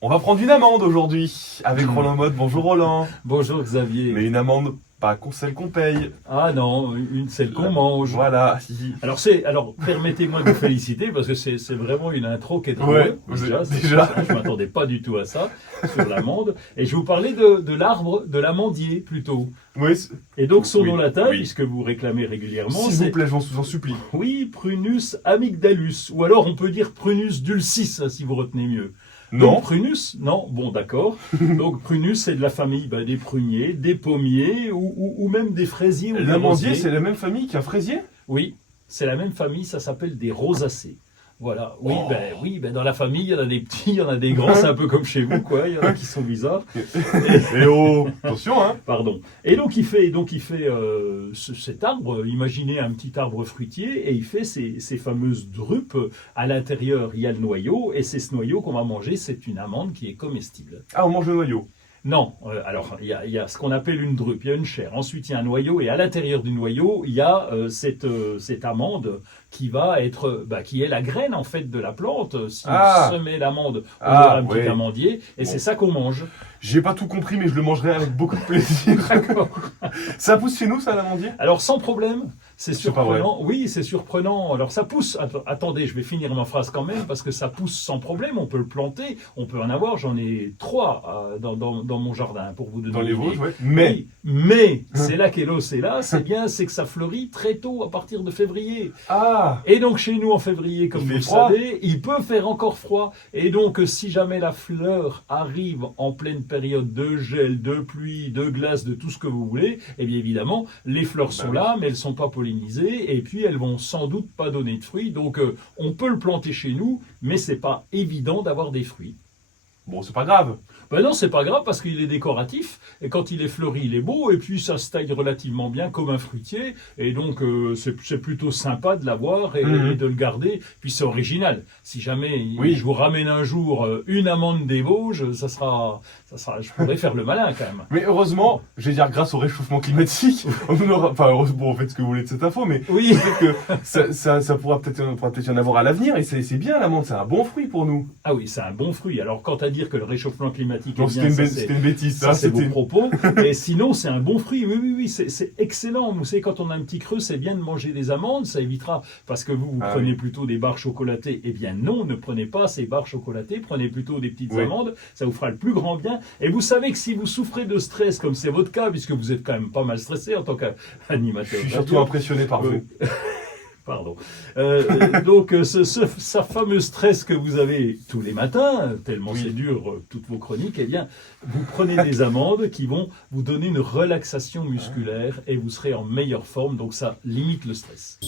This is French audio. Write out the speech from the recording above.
On va prendre une amande aujourd'hui avec Roland Mode. Bonjour Roland. Bonjour Xavier. Mais une amande, pas celle qu'on paye. Ah non, celle qu'on mange. Voilà. Alors permettez-moi de vous féliciter parce que c'est vraiment une intro qui est drôle. Ouais, déjà. Je m'attendais pas du tout à ça sur l'amande. Et je vais vous parler de l'arbre de l'amandier plutôt. Oui. Et donc son Oui, nom latin, oui. puisque vous réclamez régulièrement, S'il vous plaît, je vous en supplie. oui, Prunus amygdalus, ou alors on peut dire Prunus dulcis si vous retenez mieux. Non. Donc, Prunus, non, bon d'accord. Donc Prunus c'est de la famille des pruniers, des pommiers ou même des fraisiers ou des L'amandier, rosiers. c'est la même famille qu'un fraisier? Oui, c'est la même famille, ça s'appelle des rosacées. Voilà, oui, Oh. dans la famille, il y en a des petits, il y en a des grands, c'est un peu comme chez vous, quoi. Il y en a qui sont bizarres. Eh oh, attention, hein. Pardon. Et donc il fait cet arbre, imaginez un petit arbre fruitier, et il fait ces fameuses drupes. À l'intérieur, il y a le noyau, et c'est ce noyau qu'on va manger, c'est une amande qui est comestible. Ah, on mange le noyau. Non, alors il y a ce qu'on appelle une drupe, il y a une chair, ensuite il y a un noyau, et à l'intérieur du noyau, il y a cette amande qui va être, qui est la graine en fait de la plante. Si on semait l'amande, on aura un petit amandier, et Bon. c'est ça qu'on mange. J'ai pas tout compris, mais je le mangerai avec beaucoup de plaisir. D'accord. Ça pousse chez nous, ça, l'amandier? Alors sans problème, c'est C'est pas vrai. surprenant. Oui, c'est surprenant. Alors ça pousse. Attendez, je vais finir ma phrase quand même parce que ça pousse sans problème. On peut le planter, on peut en avoir. J'en ai 3 dans mon jardin pour vous donner Dans les une idée. Vosges, ouais. Mais, Oui, mais c'est là qu'est l'os et là, c'est que ça fleurit très tôt à partir de février. ah, Et donc chez nous en février, comme Il vous fait le froid. savez, il peut faire encore froid. Et donc si jamais la fleur arrive en pleine période de gel, de pluie, de glace, de tout ce que vous voulez, eh bien évidemment, les fleurs sont oui. là, mais elles sont pas pollinisées, et puis elles vont sans doute pas donner de fruits. Donc on peut le planter chez nous, mais c'est pas évident d'avoir des fruits. bon, c'est pas grave. Ben non, c'est pas grave parce qu'il est décoratif et quand il est fleuri, il est beau et puis ça se taille relativement bien comme un fruitier et donc c'est plutôt sympa de l'avoir et de le garder. Puis c'est original. Si jamais Oui. je vous ramène un jour une amande des Vosges, ça sera, je pourrais faire le malin quand même. Mais heureusement, je vais dire grâce au réchauffement climatique, on aura, enfin, heureusement, faites ce que vous voulez de cette info, mais Oui. peut-être que ça pourra peut-être y en avoir à l'avenir, et c'est bien, l'amande, c'est un bon fruit pour nous. Ah oui, c'est un bon fruit. Alors quant à dire que le réchauffement climatique Non, est bien, c'était une bêtise, ça, c'est c'était vos propos. Et sinon, c'est un bon fruit. Oui, c'est excellent. Vous savez, quand on a un petit creux, c'est bien de manger des amandes. Ça évitera, parce que vous Ah prenez oui. plutôt des barres chocolatées. Eh bien non, ne prenez pas ces barres chocolatées. Prenez plutôt des petites Oui. amandes. Ça vous fera le plus grand bien. Et vous savez que si vous souffrez de stress, comme c'est votre cas, puisque vous êtes quand même pas mal stressé en tant qu'animateur. Je suis radio, surtout impressionné par vous. Pardon. Donc, sa fameux stress que vous avez tous les matins, tellement Oui. c'est dur, toutes vos chroniques, eh bien, vous prenez des amandes qui vont vous donner une relaxation musculaire et vous serez en meilleure forme, donc ça limite le stress.